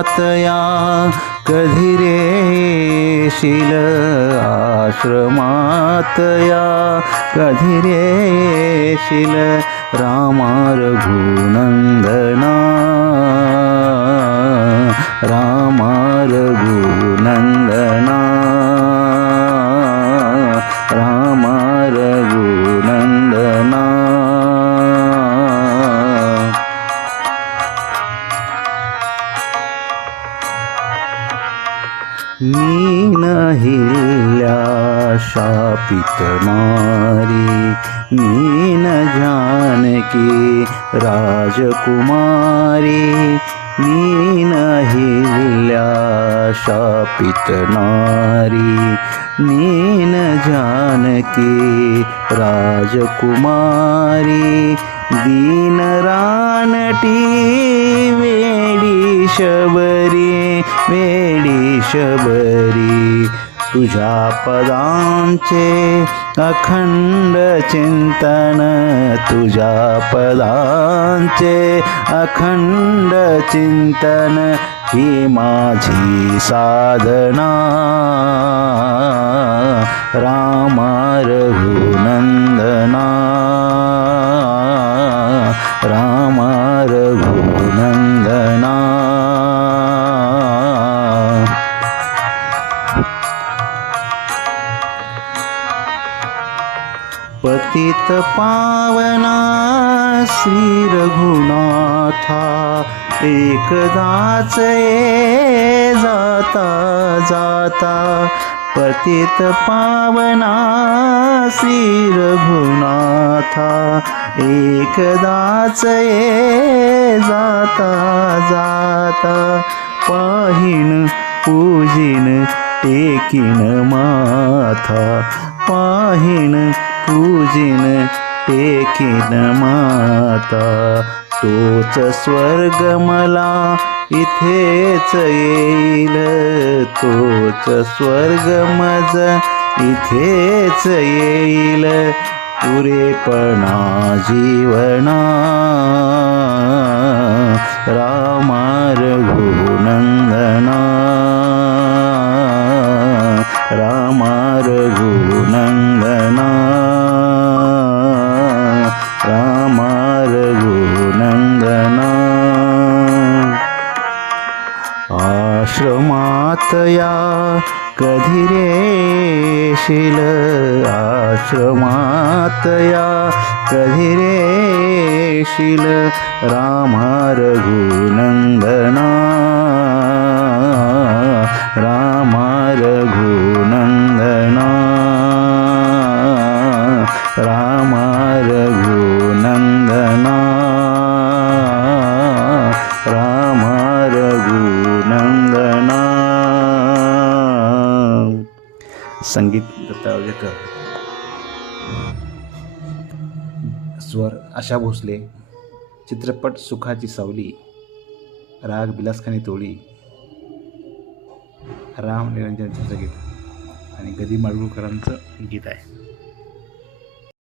मातया कधिरे शिल आश्रमातया कधिरे शील रामार्भूनन्दना मी नहिल्या शापित मारी मी न जानकी राजकुमारी मी नहिल्या शापित नारी मी न जानकी राजकुमारी दीन रानटी वेडी शबरी वेडी शबरी तुझ्या पदांचे अखंड चिंतन तुझ्या पदांचे अखंड चिंतन ही माझी साधना. रामा पतित पावना श्री रघुनाथा एकदाच ये जाता जाता. पतित पावना श्री रघुनाथा एकदाच ये जाता जाता. पाहिन पूजिन टेकिन माथा पाहिन पूजिन टेकिन माता तोच स्वर्ग मला इथेच येईल. तोच स्वर्ग मज इथेच येईल. पुरेपणा जीवना रामार आश्रमातया कधी रे येशील आश्रमातया कधी रे येशील रामा रघुनंदना रामा संगीत दत्ता स्वर आशा भोसले चित्रपट सुखाची सावली राग बिलासखानी तोळी राम निरंजन चित्रगीत आणि गदी माडगुळकरांचं गीत आहे.